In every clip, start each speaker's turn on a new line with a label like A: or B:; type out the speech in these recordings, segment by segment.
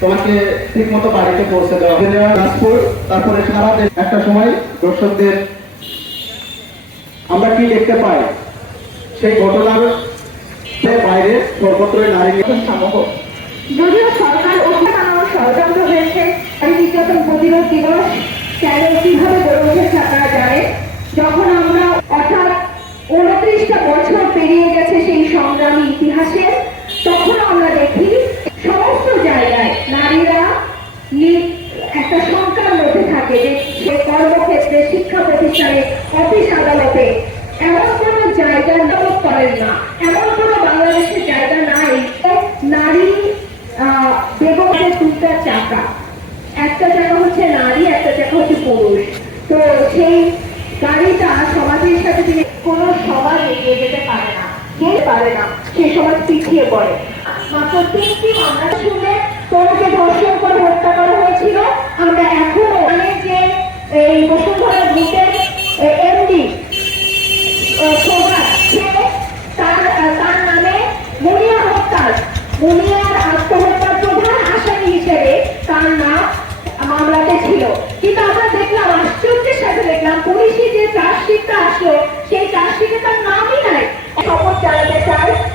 A: তোমাকে ঠিক মতো বাড়িতে পৌঁছে দেওয়া তারপরে সারা দেশ একটা সময় দর্শকদের আমরা কি দেখতে পাই? সেই ঘটনার বাইরে সর্বত্রই নারী
B: যদিও সরকার ষড়যন্ত্র হয়েছে নারী নির্যাতন প্রতিরোধ দিবস কেন কীভাবে গড়ে উঠেছে আপনারা যখন আমরা অর্থাৎ উনত্রিশটা বছর পেরিয়ে গেছে সেই সংগ্রামী ইতিহাসে, তখন আমরা দেখি একটা সংখ্যার মধ্যে থাকে যে সে কর্মক্ষেত্রে, শিক্ষা প্রতিষ্ঠানে, অফিস আদালতে এমন কোনো জায়গা নবত করেন না। এমন কোনো বাংলাদেশের জায়গা নাই নারী বেগমের দুটা চাকা। একটা জায়গা হচ্ছে নারী, একটা জায়গা হচ্ছে পুরুষ। তো সেই গাড়িটা সমাজের সাথে কোনো সমাজ এগিয়ে যেতে পারে না। সে সমাজ পিছিয়ে পড়ে। মাত্র তিনটি মামলা শুনে ধর্ষণ করে হত্যা করা হয়েছিল। আমরা এখনও অনেক যে এই বসুন্ধরা গ্রুপের এমডি তার তার নামে মুনিয়া হত্যা মুনিয়ার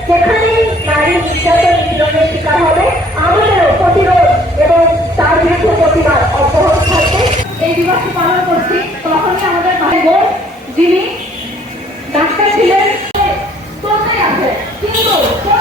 B: যেখানেই নারী নির্যাতন নিপীড়নের শিকার হবে, আমাদেরও প্রতিরোধ এবং তার বিরুদ্ধে প্রতিবাদ অব্যাহত থাকবে। এই দিবস পালন করছি। তখনই আমাদের ভাই বোন, যিনি ডাক্তার ছিলেন কোথায় আছে, কিন্তু কোন